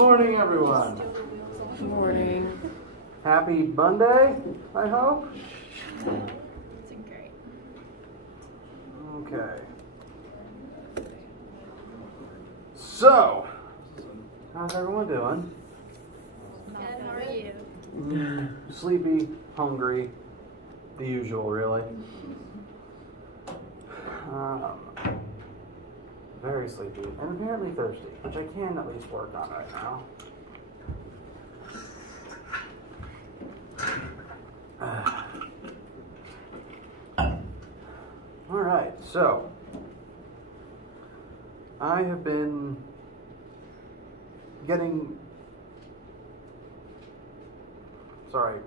morning, everyone. Good morning. Happy Monday, I hope. It's great. Okay. So, how's everyone doing? Good, how are you? Sleepy, hungry, the usual, really. Very sleepy, and apparently thirsty, which I can at least work on right now. Alright, so I have been getting... Sorry,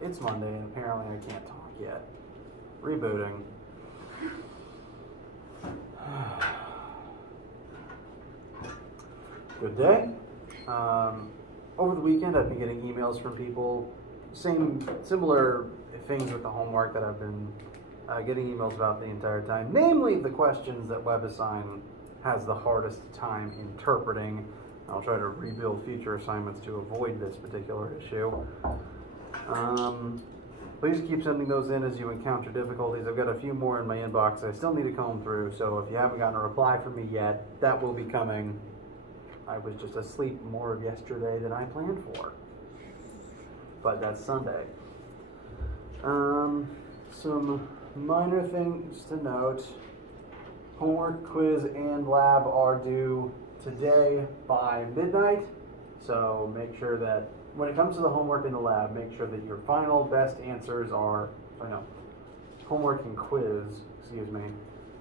it's Monday and apparently I can't talk yet. Rebooting. Good day. Over the weekend I've been getting emails from people, similar things with the homework that I've been getting emails about the entire time, namely the questions that WebAssign has the hardest time interpreting. I'll try to rebuild future assignments to avoid this particular issue. Please keep sending those in as you encounter difficulties. I've got a few more in my inbox I still need to comb through, so if you haven't gotten a reply from me yet, that will be coming. I was just asleep more of yesterday than I planned for. But that's Sunday. Some minor things to note. Homework, quiz, and lab are due today by midnight. So make sure that when it comes to the homework and the lab, make sure that your final best answers are, homework and quiz, excuse me.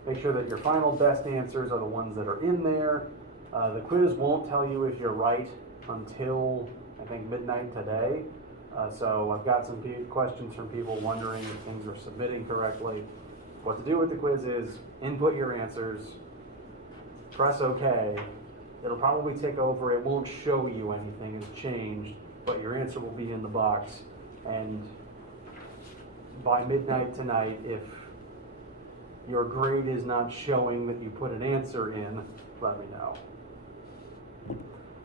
Make sure that your final best answers are the ones that are in there. The quiz won't tell you if you're right until, I think, midnight today. So I've got some questions from people wondering if things are submitting correctly. What to do with the quiz is input your answers, press OK. It'll probably take over. It won't show you anything has changed, but your answer will be in the box. And by midnight tonight, if your grade is not showing that you put an answer in, let me know.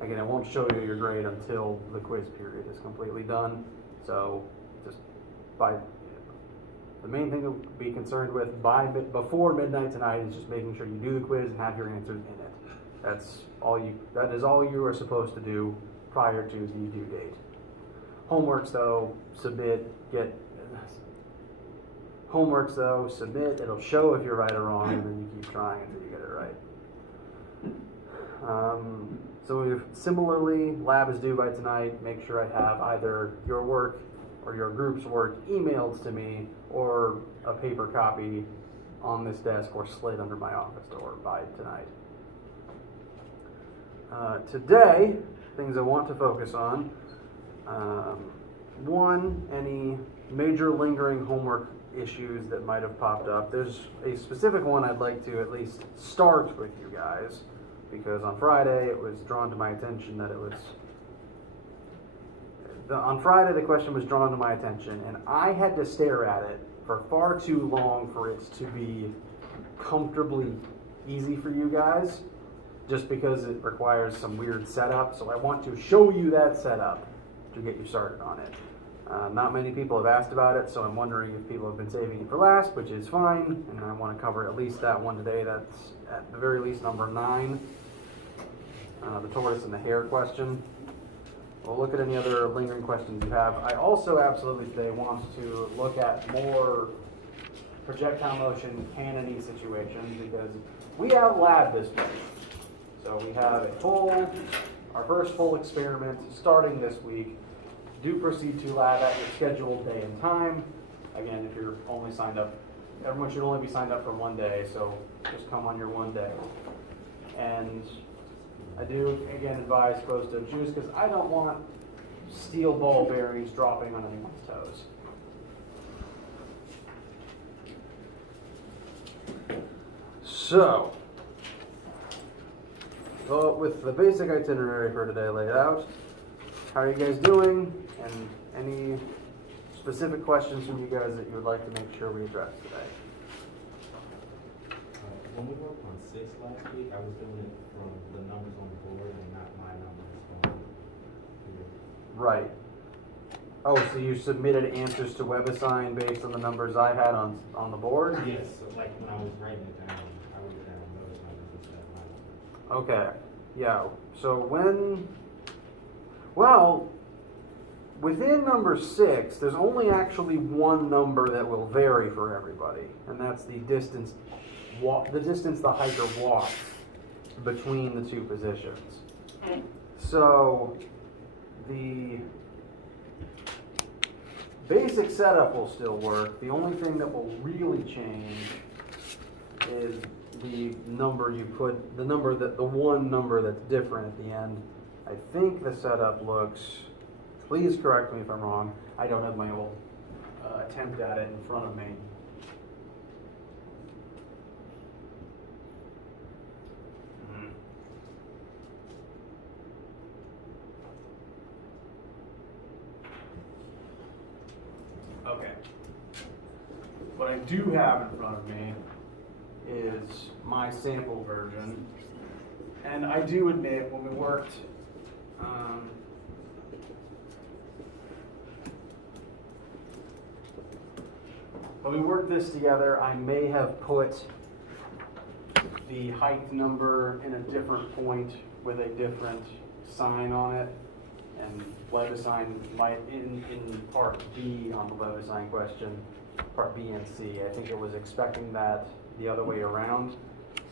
Again, it won't show you your grade until the quiz period is completely done. So just the main thing to be concerned with before midnight tonight is just making sure you do the quiz and have your answers in it. That is all you are supposed to do prior to the due date. Homeworks though, submit, it'll show if you're right or wrong, and then you keep trying until you get it right. So similarly, lab is due by tonight. Make sure I have either your work or your group's work emailed to me, or a paper copy on this desk or slid under my office door by tonight. Today, things I want to focus on. One, any major lingering homework issues that might have popped up. There's a specific one I'd like to at least start with you guys, because on Friday it was drawn to my attention that on Friday the question was drawn to my attention, and I had to stare at it for far too long for it to be comfortably easy for you guys, just because it requires some weird setup. So I want to show you that setup to get you started on it. Not many people have asked about it, so I'm wondering if people have been saving it for last, which is fine, and I want to cover at least that one today. That's at the very least number 9, the tortoise and the hare question. We'll look at any other lingering questions you have. I also absolutely today want to look at more projectile motion cannon-y situations, because we have lab this week. So we have our first full experiment starting this week. Do proceed to lab at your scheduled day and time. Again, if you're only signed up, everyone should only be signed up for one day, so just come on your one day. And I do, again, advise closed-toe juice, because I don't want steel ball bearings dropping on anyone's toes. So, with the basic itinerary for today laid out, how are you guys doing? And any specific questions from you guys that you would like to make sure we address today? when we worked on 6 last week, I was doing it from the numbers on the board and not my numbers on here. Right. Oh, so you submitted answers to WebAssign based on the numbers I had on the board? Yes, so like when I was writing it down, I wrote down those numbers instead of my numbers. Okay. Yeah. So within number 6, there's only actually one number that will vary for everybody, and that's the distance, the hiker walk between the two positions. So the basic setup will still work. The only thing that will really change is the number you put, the one number that's different at the end. I think the setup looks, please correct me if I'm wrong, I don't have my old attempt at it in front of me. Okay. What I do have in front of me is my sample version. And I do admit, when we worked this together, I may have put the height number in a different point with a different sign on it. And WebAssign might, in part B on the WebAssign question, part B and C, I think it was expecting that the other way around.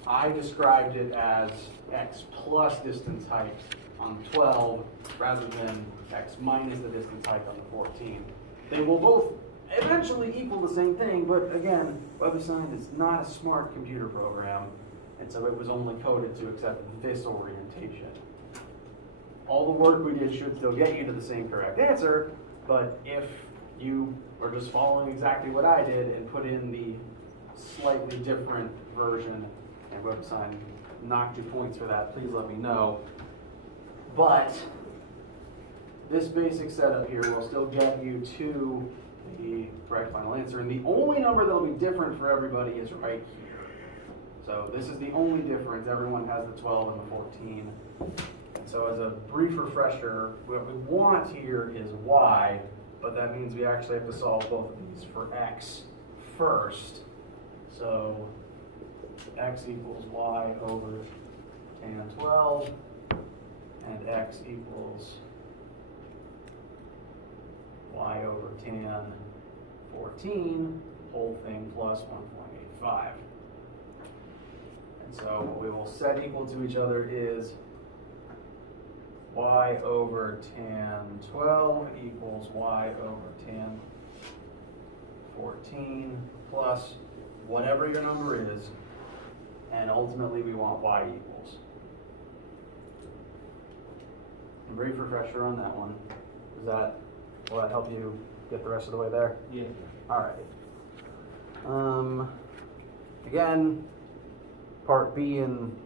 I described it as x plus distance height on 12 rather than x minus the distance height on the 14. They will both eventually equal the same thing, but again, WebAssign is not a smart computer program, and so it was only coded to accept this orientation. All the work we did should still get you to the same correct answer, but if you are just following exactly what I did and put in the slightly different version, and WebAssign knocked you points for that, please let me know. But this basic setup here will still get you to the correct final answer, and the only number that will be different for everybody is right here. So this is the only difference. Everyone has the 12 and the 14. And so as a brief refresher, what we want here is y, but that means we actually have to solve both of these for x first. So x equals y over tan 12, and x equals y over tan 14, whole thing plus 1.85. And so what we will set equal to each other is y over tan 12 equals y over tan 14 plus whatever your number is, and ultimately we want y equals. A brief refresher on that one. Will that help you get the rest of the way there? Yeah. All right. Again, part B and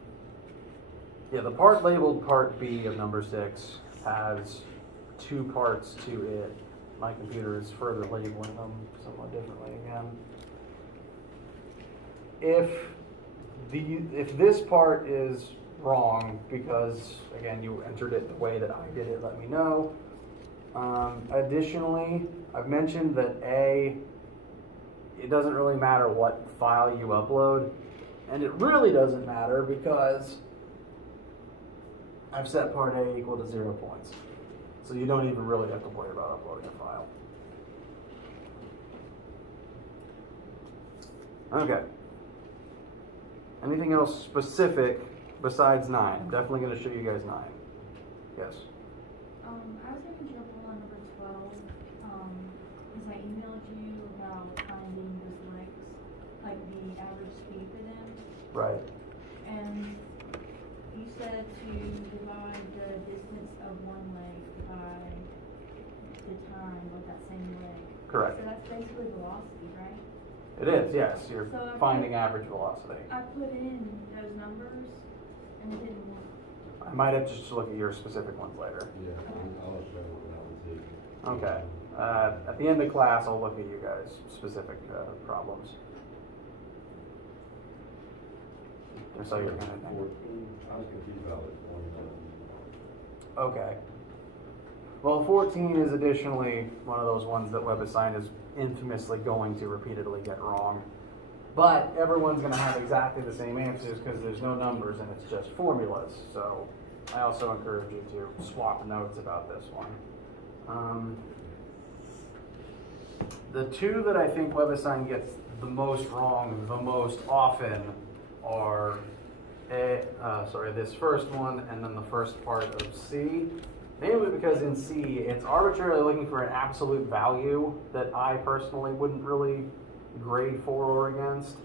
the part labeled part B of number 6 has 2 parts to it. My computer is further labeling them somewhat differently again. If this part is wrong because again you entered it the way that I did it, let me know. Additionally, I've mentioned that it doesn't really matter what file you upload, and it really doesn't matter because I've set part A equal to 0 points. So you don't even really have to worry about uploading a file. Okay. Anything else specific besides 9? I'm definitely going to show you guys 9. Yes? I was having trouble on number 12, because I emailed you about finding those legs, like the average speed for them. Right. And you said to divide the distance of one leg by the time of that same leg. Correct. So that's basically velocity, right? It is, yes. You're So finding average velocity. I put in those numbers, and it didn't work. I might have just to look at your specific ones later. Yeah, I'll let you know what that one too. Okay. At the end of class, I'll look at you guys' specific problems. Just so you're gonna think. 14, I was confused about it. Okay. Well, 14 is additionally one of those ones that WebAssign is infamously going to repeatedly get wrong. But everyone's going to have exactly the same answers because there's no numbers and it's just formulas. So I also encourage you to swap notes about this one. The two that I think WebAssign gets the most wrong the most often are this first one and then the first part of C. Mainly because in C, it's arbitrarily looking for an absolute value that I personally wouldn't really grade for or against.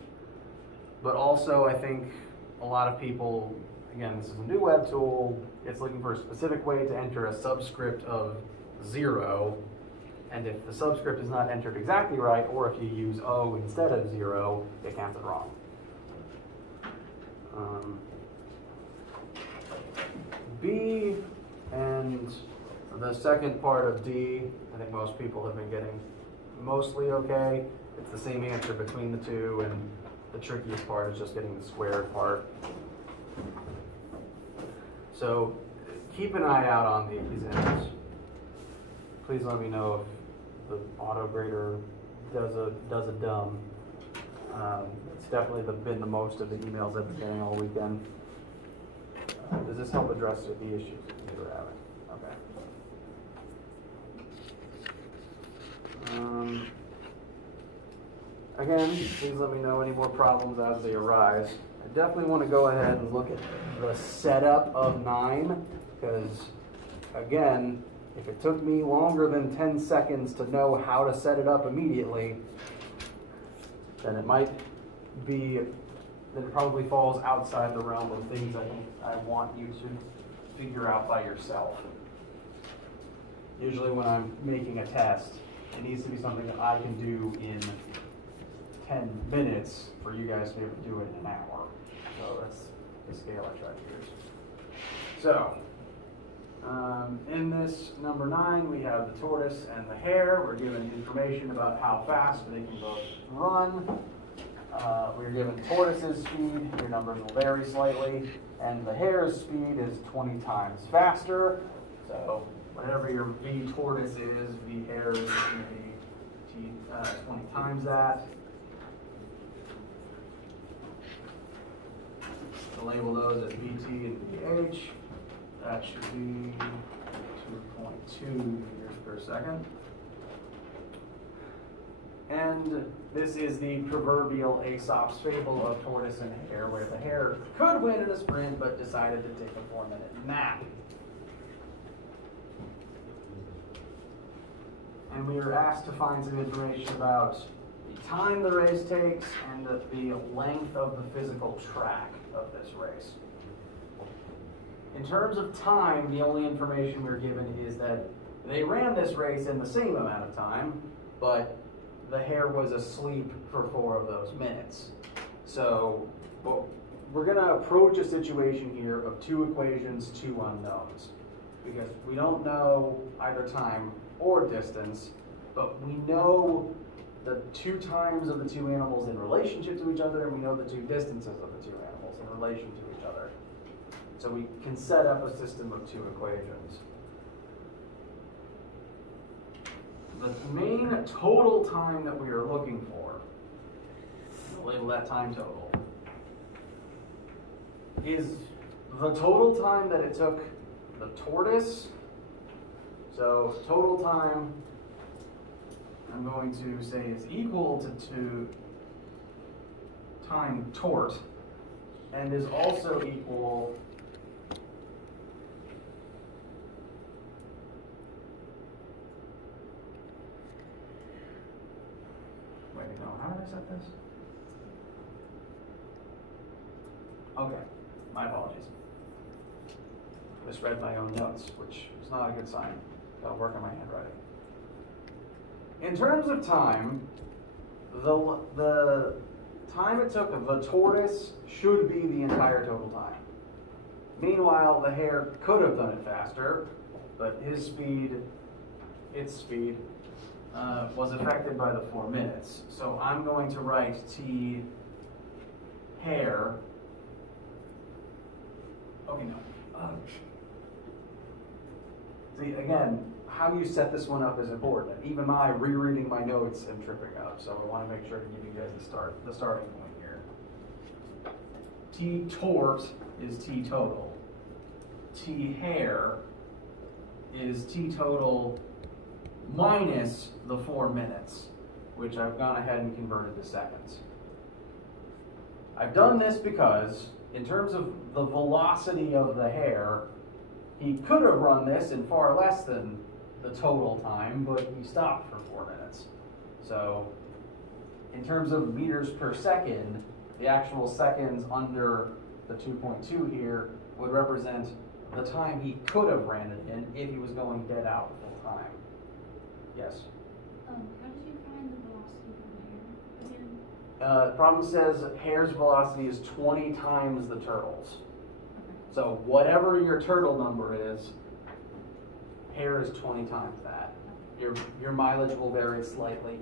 But also, I think a lot of people, again, this is a new web tool, it's looking for a specific way to enter a subscript of 0. And if the subscript is not entered exactly right, or if you use O instead of 0, it counts it wrong. B and the second part of D, I think most people have been getting mostly okay. It's the same answer between the two, and the trickiest part is just getting the squared part. So keep an eye out on these, and please let me know if the auto grader does a dumb. It's definitely been the most of the emails I've been getting all weekend. Does this help address the issues that you were having? Okay. Again, please let me know any more problems as they arise. I definitely want to go ahead and look at the setup of 9, because again, if it took me longer than 10 seconds to know how to set it up immediately, then it probably falls outside the realm of things I want you to figure out by yourself. Usually when I'm making a test, it needs to be something that I can do in 10 minutes for you guys to be able to do it in an hour. So that's the scale I try to use. So, in this number 9, we have the tortoise and the hare. We're given information about how fast they can both run. We're given tortoise's speed. Your numbers will vary slightly. And the hare's speed is 20 times faster. So whatever your V tortoise is, V hare is going to be 20 times that. To label those as VT and VH, that should be 2.2 meters per second. And this is the proverbial Aesop's fable of tortoise and hare, where the hare could win in a sprint but decided to take a 4-minute nap. And we are asked to find some information about the time the race takes and the length of the physical track of this race. In terms of time, the only information we're given is that they ran this race in the same amount of time, but the hare was asleep for 4 of those minutes. So we're going to approach a situation here of 2 equations, 2 unknowns, because we don't know either time or distance, but we know the 2 times of the 2 animals in relationship to each other, and we know the 2 distances of the 2 animals in relation to each other. So we can set up a system of 2 equations. The main total time that we are looking for, we'll label that time total, is the total time that it took the tortoise. So total time, I'm going to say, is equal to time tort, and is also equal how did I set this? Okay, my apologies. Misread my own notes, which is not a good sign. I'll work on my handwriting. In terms of time, the time it took the tortoise should be the entire total time. Meanwhile, the hare could have done it faster, but its speed, was affected by the 4 minutes. So I'm going to write T hare Okay, no. See, again, how you set this one up is important. Even my rereading my notes and tripping up, so I want to make sure to give you guys the starting point here. T tort is T total. T hair is T total minus the 4 minutes, which I've gone ahead and converted to seconds. I've done this because, in terms of the velocity of the hair, he could have run this in far less than the total time, but he stopped for 4 minutes. So, in terms of meters per second, the actual seconds under the 2.2 here would represent the time he could have ran it in if he was going dead out full time. Yes? How did you find the velocity for the hair again? Problem says hair's velocity is 20 times the turtle's. Okay. So whatever your turtle number is, hair is 20 times that. Your mileage will vary slightly,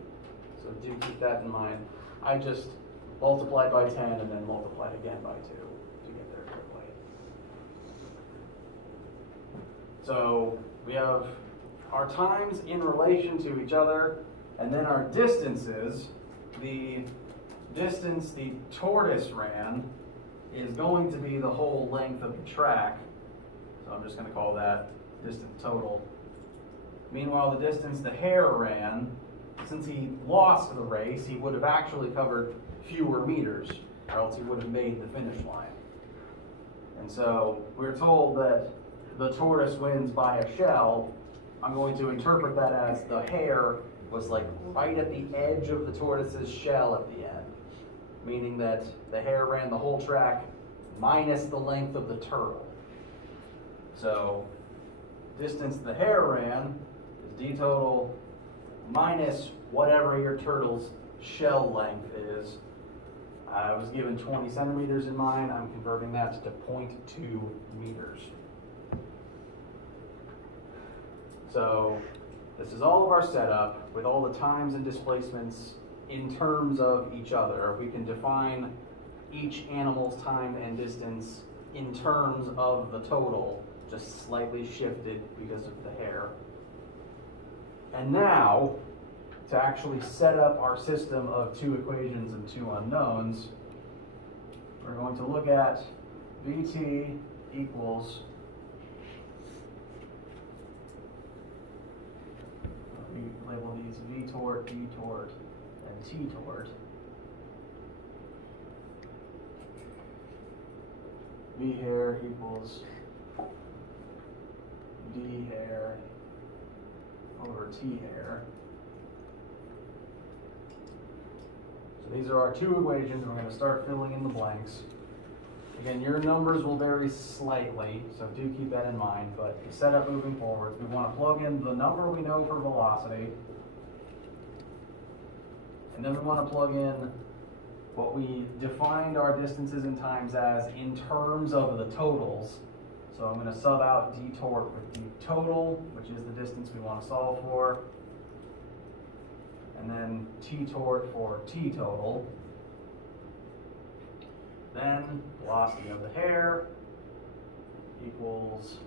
so do keep that in mind. I just multiplied by 10 and then multiplied again by 2 to get there quickly. So we have our times in relation to each other, and then our distances. The distance the tortoise ran is going to be the whole length of the track. So I'm just going to call that distance total. Meanwhile, the distance the hare ran, since he lost the race, he would have actually covered fewer meters, or else he would have made the finish line. And so we're told that the tortoise wins by a shell. I'm going to interpret that as the hare was like right at the edge of the tortoise's shell at the end, meaning that the hare ran the whole track minus the length of the turtle. So distance the hare ran is d total minus whatever your turtle's shell length is. I was given 20 centimeters in mine. I'm converting that to 0.2 meters. So this is all of our setup with all the times and displacements in terms of each other. We can define each animal's time and distance in terms of the total, just slightly shifted because of the hare. And now, to actually set up our system of 2 equations and 2 unknowns, we're going to look at Vt equals, we label these V tort, D tort, and T tort. V hair equals D hair over T hair. So these are our 2 equations. We're going to start filling in the blanks. Again, your numbers will vary slightly, so do keep that in mind. But the setup moving forwards, we want to plug in the number we know for velocity. And then we want to plug in what we defined our distances and times as in terms of the totals. So I'm going to sub out d tort with d total, which is the distance we want to solve for. And then t tort for t total. Then velocity of the hare equals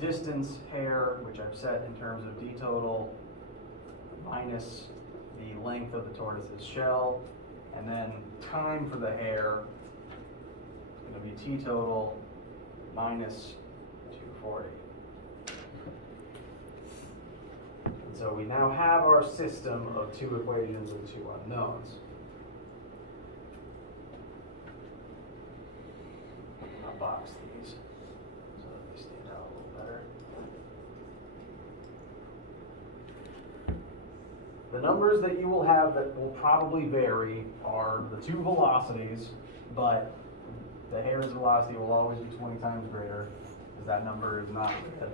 distance hare, which I've set in terms of d total, minus the length of the tortoise's shell. And then time for the hare is going to be t total minus 240. And so we now have our system of 2 equations and 2 unknowns. I'll box these so that they stand out a little better. The numbers that you will have that will probably vary are the 2 velocities, but the hare's velocity will always be 20 times greater, because that number is not good.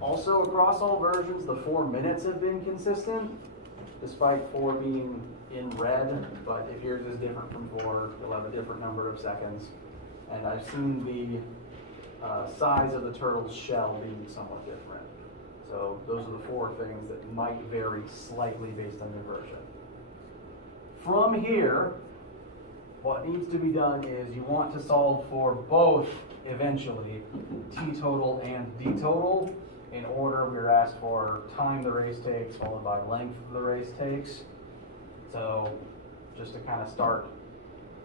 Also, across all versions, the 4 minutes have been consistent, despite 4 being in red, but if yours is different from 4, you'll have a different number of seconds. And I've seen the size of the turtle's shell being somewhat different. So those are the 4 things that might vary slightly based on your version. From here, what needs to be done is you want to solve for both eventually t total and d total. In order, we were asked for time the race takes followed by length the race takes. So just to kind of start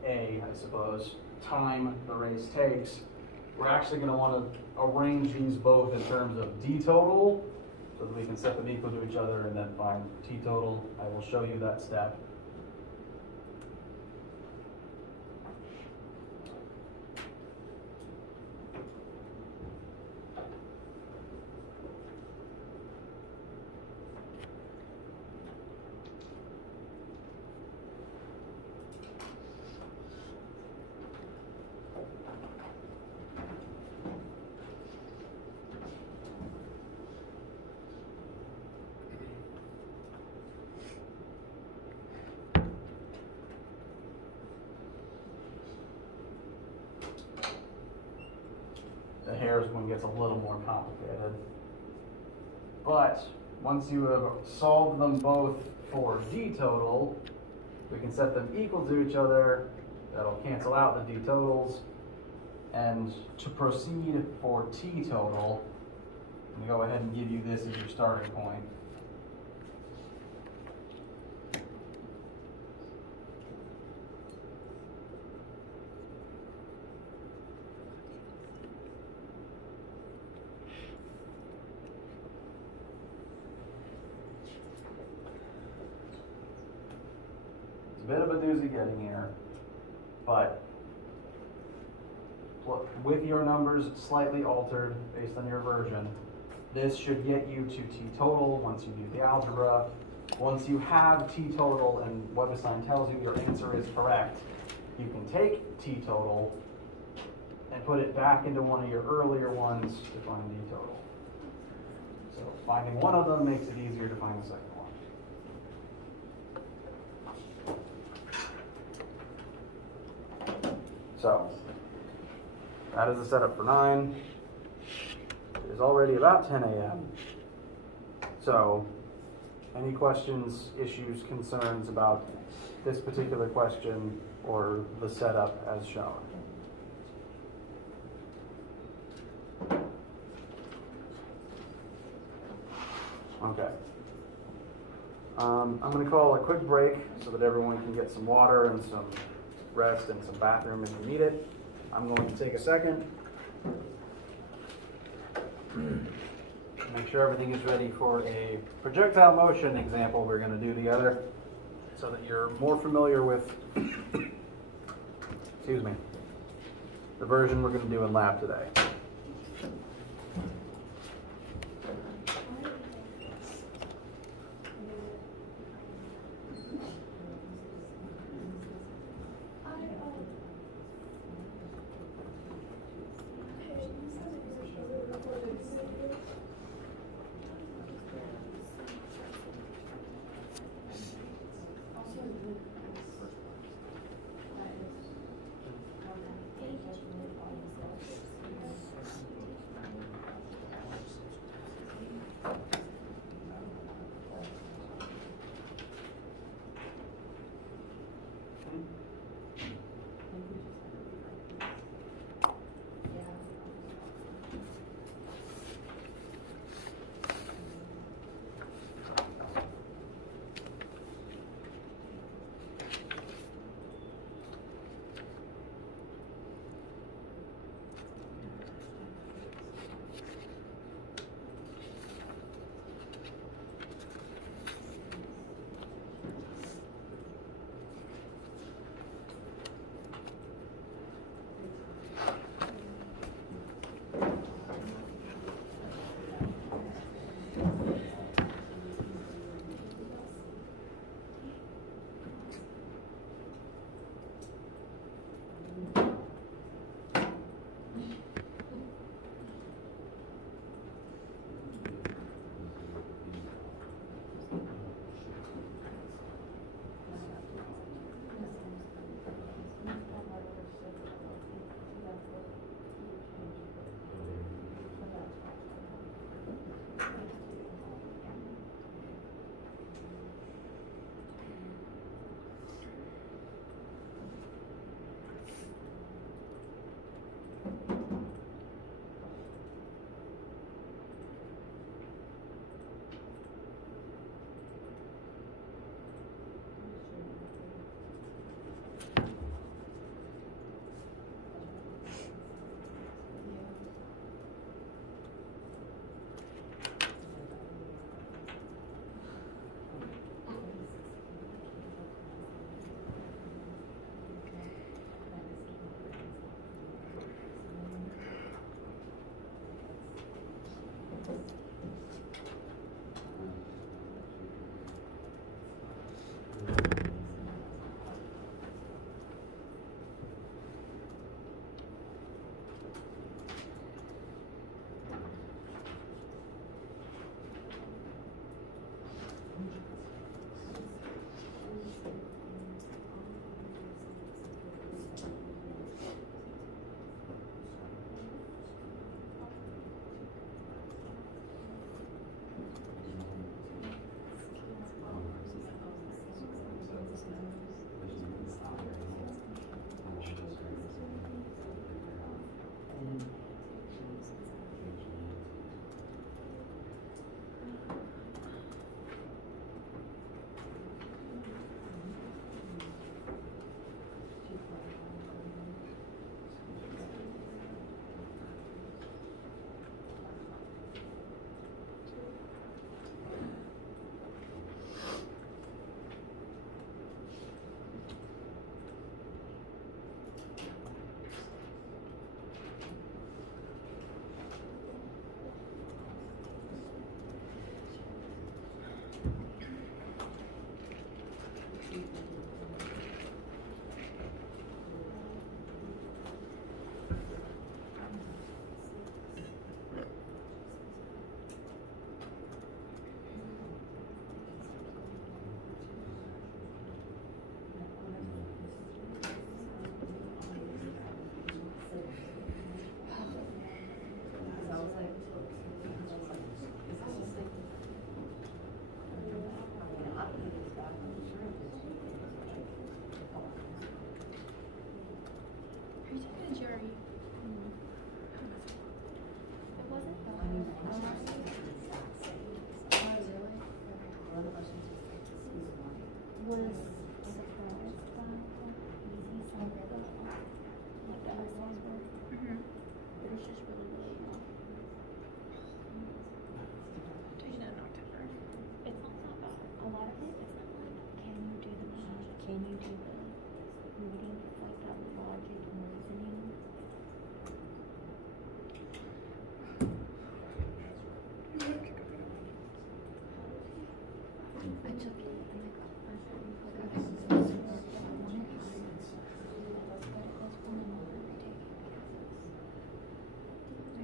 I suppose, time the race takes, we're actually going to want to arrange these both in terms of d total so that we can set them equal to each other and then find t total. I will show you that step. Here's when it gets a little more complicated. But once you have solved them both for d total, we can set them equal to each other. That'll cancel out the d totals. And to proceed for t total, I'm going to go ahead and give you this as your starting point. Bit of a doozy getting here, but with your numbers slightly altered based on your version, this should get you to t total once you do the algebra. Once you have t total and WebAssign tells you your answer is correct, you can take t total and put it back into one of your earlier ones to find d total. So finding one of them makes it easier to find the second one. So, that is the setup for 9. It is already about 10 a.m. So, any questions, issues, concerns about this particular question or the setup as shown? Okay. I'm going to call a quick break so that everyone can get some water and some rest and some bathroom if you need it. I'm going to take a second. Make sure everything is ready for a projectile motion example we're going to do together so that you're more familiar with, excuse me, the version we're going to do in lab today.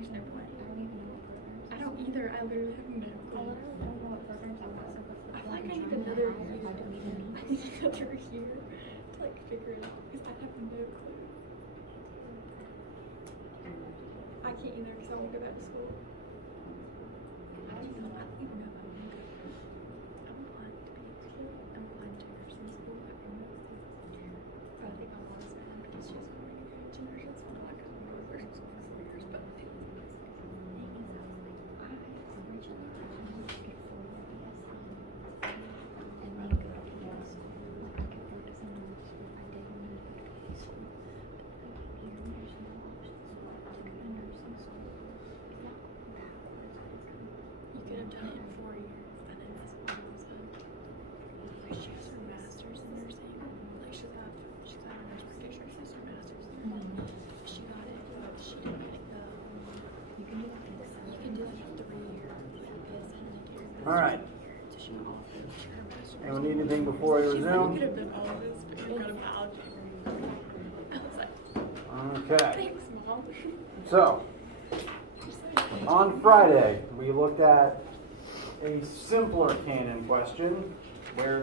There's no point. I don't even know what programs. I don't either. I literally have no I clue. literally don't know what programs I'm on. I feel like I need another year. I need another year to like figure it out because I have no clue. I can't either because I want to go back to school. I don't even know if I want to go. I'm applying to be. I'm applying to nursing school. I think I want to spend it because she's going to go to nursing school. I got to go to nursing school for 4 years, but you could have done it in 4 years, and then that's what I was done. Like she has her master's in nursing. Like she's got her nurse practitioner. She has her master's in nursing. She got it, but she didn't get the. You can do like a 3-year PSN and a year. All right. So she got all of it. She got her master's. Anyone need anything before we She said you resume? could have done all of this, but you go to biology. I was like, Okay. thanks, Mom. So, on Friday, we looked at a simpler cannon question where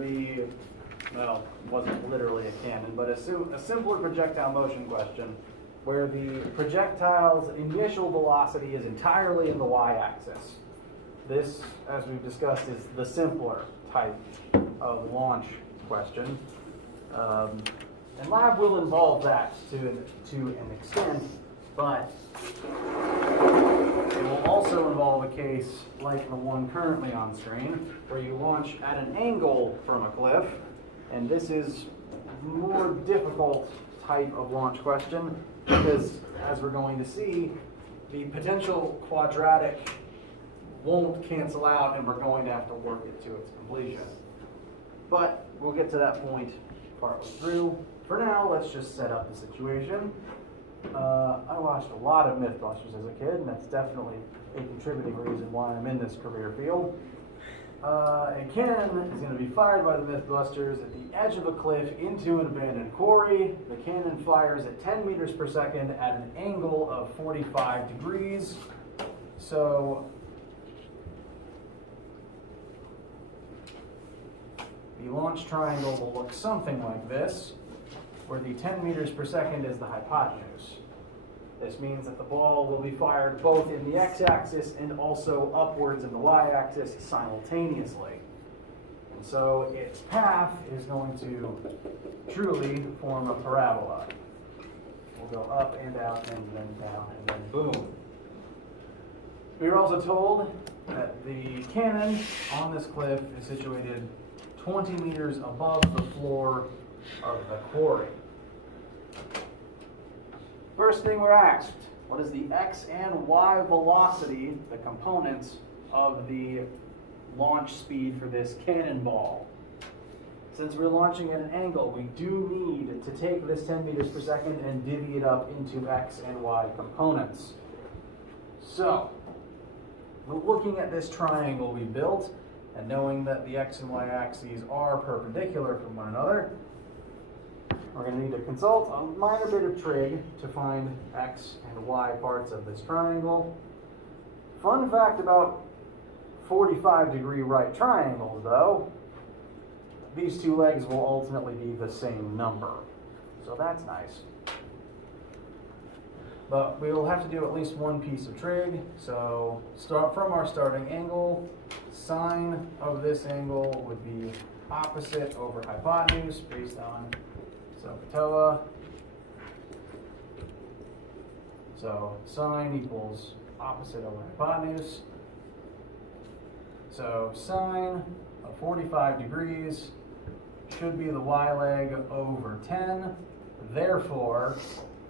well, it wasn't literally a cannon, but a simpler projectile motion question where the projectile's initial velocity is entirely in the y-axis. This, as we've discussed, is the simpler type of launch question. And lab will involve that to an extent, but it will also involve a case like the one currently on screen, where you launch at an angle from a cliff, and this is more difficult type of launch question because, as we're going to see, the potential quadratic won't cancel out and we're going to have to work it to its completion. But we'll get to that point partway through. For now, let's just set up the situation. I watched a lot of Mythbusters as a kid, and that's definitely a contributing reason why I'm in this career field. A cannon is going to be fired by the Mythbusters at the edge of a cliff into an abandoned quarry. The cannon fires at 10 meters per second at an angle of 45 degrees. So the launch triangle will look something like this, where the 10 meters per second is the hypotenuse. This means that the ball will be fired both in the x-axis and also upwards in the y-axis simultaneously. And so its path is going to truly form a parabola. We'll go up and out and then down and then boom. We were also told that the cannon on this cliff is situated 20 meters above the floor of the quarry. First thing we're asked, what is the x and y velocity, the components of the launch speed for this cannonball? Since we're launching at an angle, we do need to take this 10 meters per second and divvy it up into x and y components. So, we're looking at this triangle we built, and knowing that the x and y axes are perpendicular from one another, we're going to need to consult a minor bit of trig to find x and y parts of this triangle. Fun fact about 45-degree right triangles, though, these two legs will ultimately be the same number. So that's nice. But we will have to do at least one piece of trig. So start from our starting angle. Sine of this angle would be opposite over hypotenuse based on SOHCAHTOA. So sine equals opposite over hypotenuse. So sine of 45 degrees should be the y leg over 10. Therefore,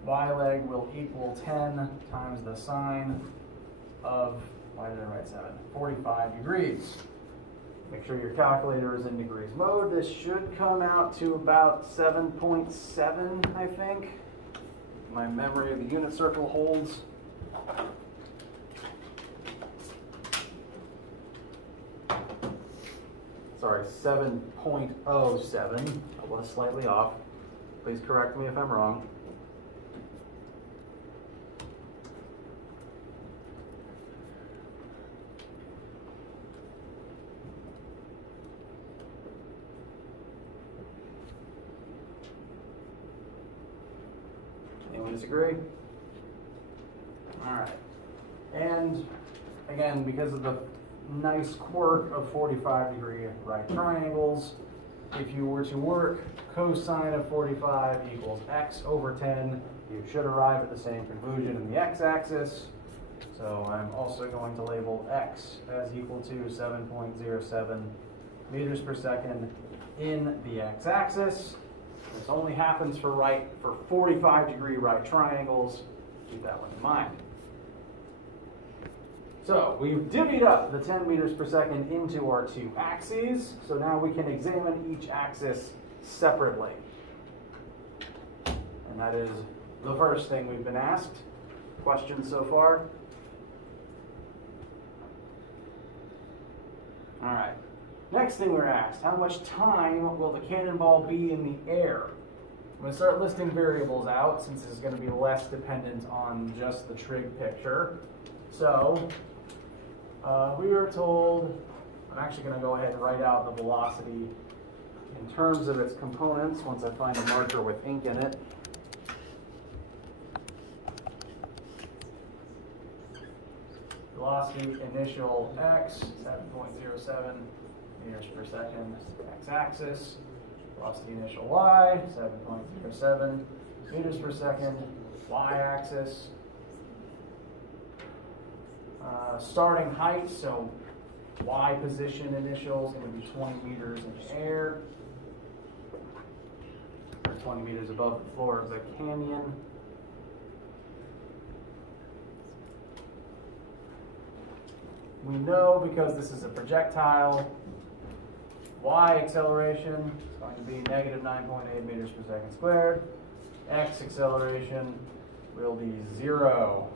y leg will equal 10 times the sine of, why did I write 7? 45 degrees. Make sure your calculator is in degrees mode. This should come out to about 7.7, I think. My memory of the unit circle holds. Sorry, 7.07. I was slightly off. Please correct me if I'm wrong. Anyone disagree? All right. And again, because of the nice quirk of 45-degree right triangles, if you were to work cosine of 45 equals x over 10, you should arrive at the same conclusion in the x-axis. So I'm also going to label x as equal to 7.07 meters per second in the x-axis. This only happens for 45-degree right triangles. Keep that one in mind. So we've divvied up the 10 meters per second into our two axes. So now we can examine each axis separately. And that is the first thing we've been asked. Questions so far? All right. Next thing we're asked, how much time will the cannonball be in the air? I'm going to start listing variables out since this is going to be less dependent on just the trig picture. So we are told, I'm actually going to go ahead and write out the velocity in terms of its components once I find a marker with ink in it. Velocity initial x, 7.07 meters per second, x-axis. Velocity initial y, 7.07 meters per second, y-axis. Starting height, so y position initial is going to be 20 meters in the air, or 20 meters above the floor of the canyon. We know, because this is a projectile, y acceleration is going to be negative 9.8 meters per second squared. X acceleration will be 0.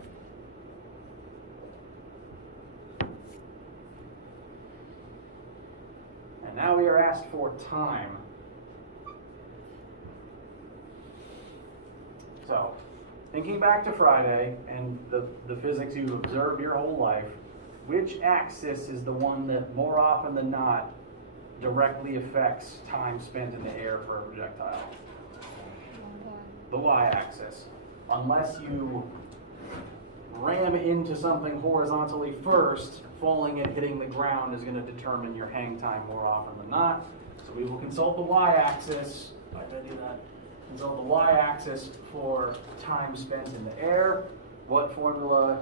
And now we are asked for time. So, thinking back to Friday and the physics you've observed your whole life, which axis is the one that more often than not directly affects time spent in the air for a projectile? The y-axis. Unless you ram into something horizontally first, falling and hitting the ground is going to determine your hang time more often than not. So we will consult the y-axis. Why did I do that? Consult the y-axis for time spent in the air. What formula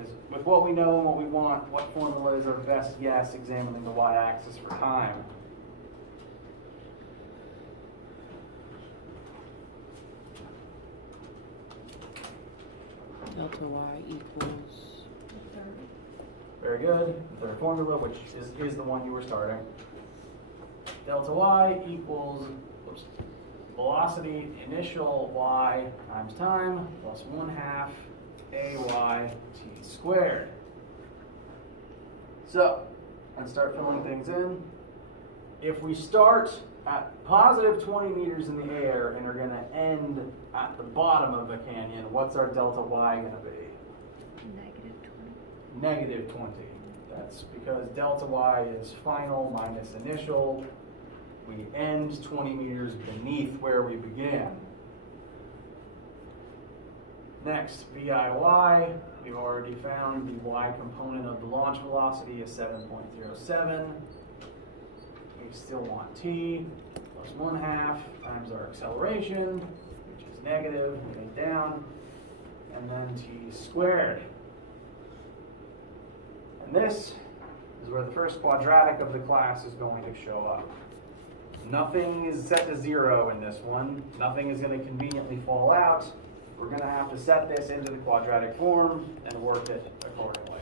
is, with what we know and what we want, what formula is our best guess examining the y-axis for time? Delta y equals. Very good. The third formula, which is the one you were starting. Delta y equals velocity initial y times time plus 1/2 ay t squared. So, let's start filling things in. If we start at positive 20 meters in the air and are going to end at the bottom of the canyon, what's our delta y going to be? Negative 20. That's because delta y is final minus initial. We end 20 meters beneath where we began. Next, VIY, we've already found the y component of the launch velocity is 7.07. We still want t plus 1/2 times our acceleration, which is negative, moving down, and then t squared. And this is where the first quadratic of the class is going to show up. Nothing is set to 0 in this one. Nothing is going to conveniently fall out. We're going to have to set this into the quadratic form and work it accordingly.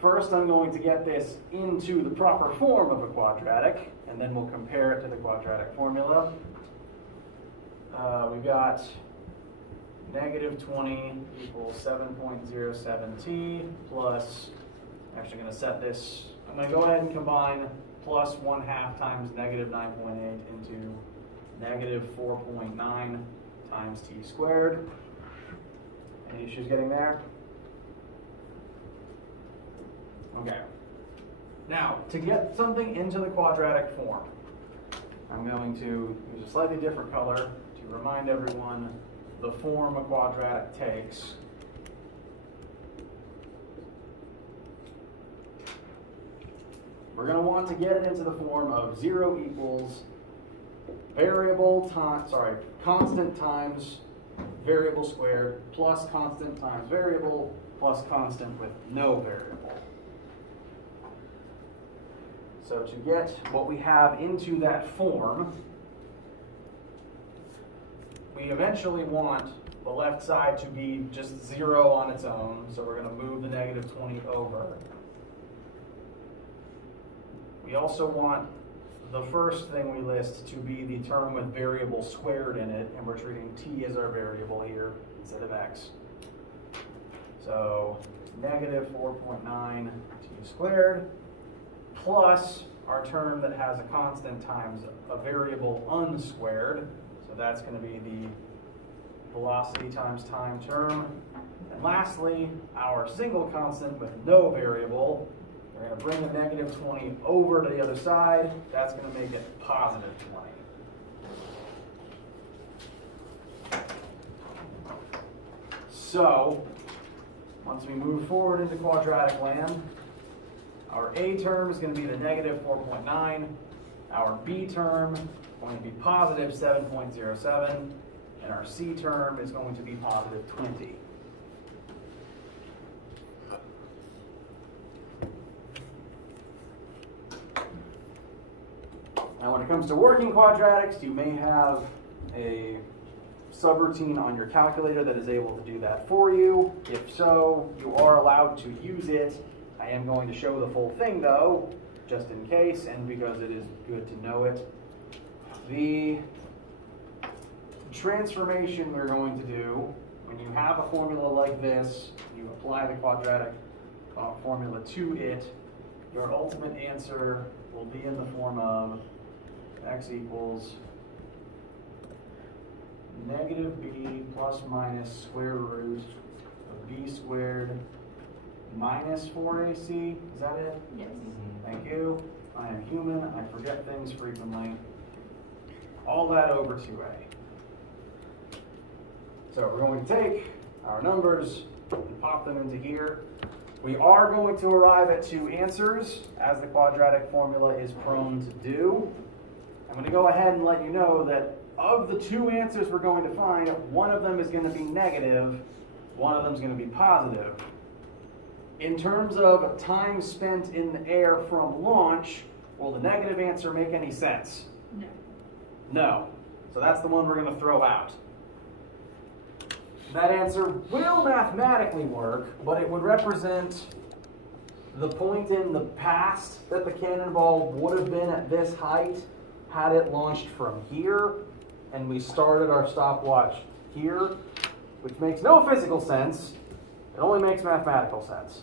First, I'm going to get this into the proper form of a quadratic, and then we'll compare it to the quadratic formula. We've got negative 20 equals 7.07t plus, I'm actually going to set this, I'm going to go ahead and combine plus 1/2 times negative 9.8 into negative 4.9 times t squared. Any issues getting there? Okay. Now, to get something into the quadratic form, I'm going to use a slightly different color to to remind everyone the form a quadratic takes. We're going to want to get it into the form of 0 equals constant times variable squared plus constant times variable plus constant with no variable. So to get what we have into that form, we eventually want the left side to be just 0 on its own, so we're going to move the negative 20 over. We also want the first thing we list to be the term with variable squared in it, and we're treating t as our variable here instead of x. So negative 4.9 t squared plus our term that has a constant times a variable unsquared. So that's going to be the velocity times time term. And lastly, our single constant with no variable. We're going to bring the negative 20 over to the other side. That's going to make it positive 20. So, once we move forward into quadratic land, our A term is going to be the negative 4.9. Our B term is going to be positive 7.07. And our C term is going to be positive 20. Now when it comes to working quadratics, you may have a subroutine on your calculator that is able to do that for you. If so, you are allowed to use it. I am going to show the full thing though, just in case, and because it is good to know it. The transformation we're going to do, when you have a formula like this, you apply the quadratic formula to it, your ultimate answer will be in the form of x equals negative b plus minus square root of b squared minus 4ac. Is that it? Yes. Thank you. I am human. I forget things frequently. All that over 2a. So we're going to take our numbers and pop them into here. We are going to arrive at 2 answers, as the quadratic formula is prone to do. I'm going to go ahead and let you know that of the 2 answers we're going to find, one of them is going to be negative, one of them is going to be positive. In terms of time spent in the air from launch, will the negative answer make any sense? No. No. So that's the one we're going to throw out. That answer will mathematically work, but it would represent the point in the past that the cannonball would have been at this height had it launched from here, and we started our stopwatch here, which makes no physical sense. It only makes mathematical sense,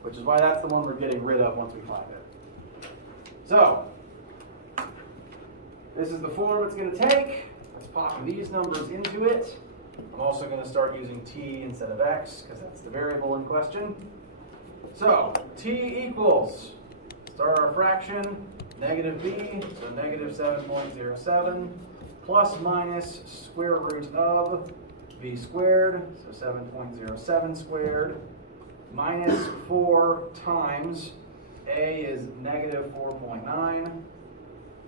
which is why that's the one we're getting rid of once we find it. So, this is the form it's going to take. Let's pop these numbers into it. I'm also going to start using t instead of x, because that's the variable in question. So, t equals, start our fraction, negative b, so negative 7.07, plus minus square root of b squared, so 7.07 squared, minus 4 times a is negative 4.9,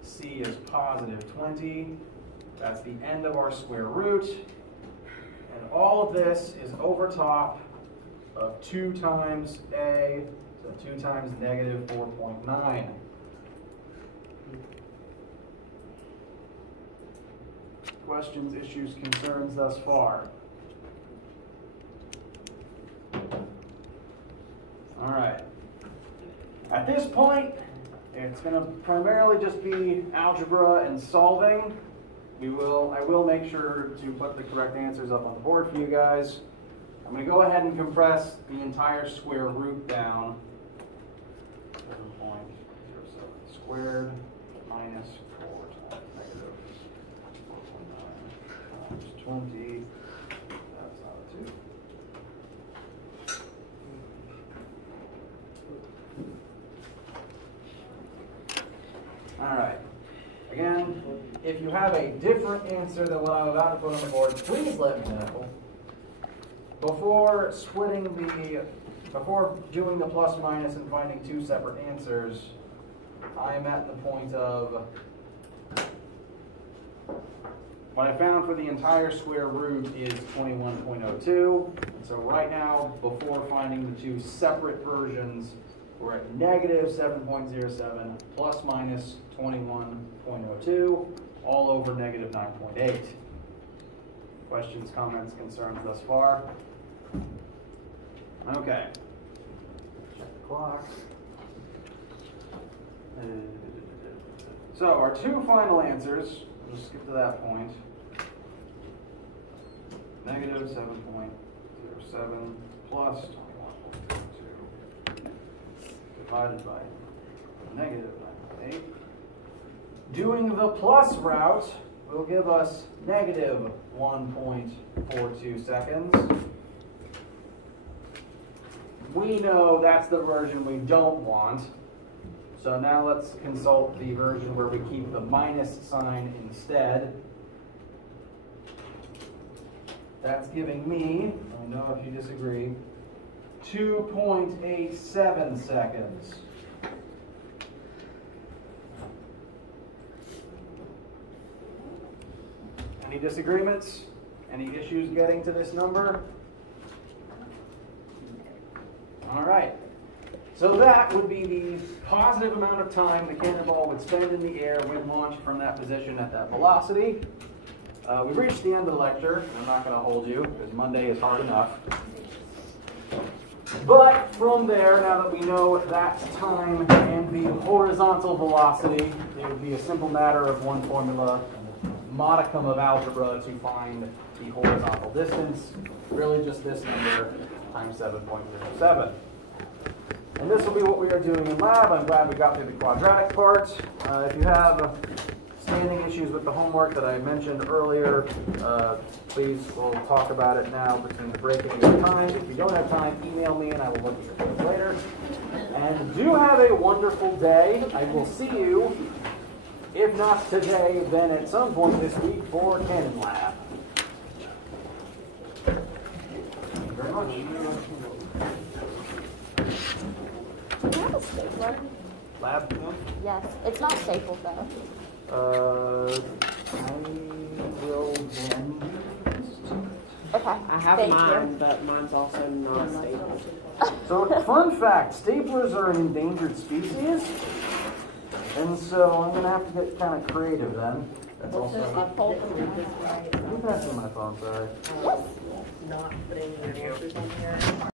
c is positive 20. That's the end of our square root. And all of this is over top of 2 times a, so 2 times negative 4.9. Questions, issues, concerns thus far? All right. At this point, it's going to primarily just be algebra and solving. I will make sure to put the correct answers up on the board for you guys. I'm going to go ahead and compress the entire square root down. 7.07 squared minus 4 times negative 4.9 times 20. That's not a 2. All right. Again, if you you have a different answer than what I'm about to put on the board, please let me know. Before doing the plus minus and finding two separate answers, I am at the point of what I found for the entire square root is 21.02. So right now, before finding the two separate versions, we're at negative 7.07 plus minus 21.02, all over negative 9.8. Questions, comments, concerns thus far? Okay. Check the clock. So our two final answers, we'll just skip to that point. Negative 7.07 plus 21.02 divided by negative 9.8. Doing the plus route will give us negative 1.42 seconds. We know that's the version we don't want. So now let's consult the version where we keep the minus sign instead. That's giving me, I know if you disagree, 2.87 seconds. Any disagreements? Any issues getting to this number? All right. So that would be the positive amount of time the cannonball would spend in the air when launched from that position at that velocity. We've reached the end of the lecture. I'm not going to hold you because Monday is hard enough. But from there, now that we know that time and the horizontal velocity, it would be a simple matter of one formula, modicum of algebra to find the horizontal distance. Really just this number times 7.07. And this will be what we are doing in lab. I'm glad we got through the quadratic part. If you have standing issues with the homework that I mentioned earlier, please, we'll talk about it now between the break and your time. If you don't have time, email me and I will look at your things later. And do have a wonderful day. I will see you, if not today, then at some point this week for Cannon Lab. Thank you very much. Do you have a stapler? Lab? Yes. It's not stapled though. I will then. Okay. I have Thank mine, you. but mine's also not stapled. So, fun fact, staplers are an endangered species. And so I'm going to have to get kind of creative then. That's also. You pass me my phone, sorry. Yes. Not putting your answers on here.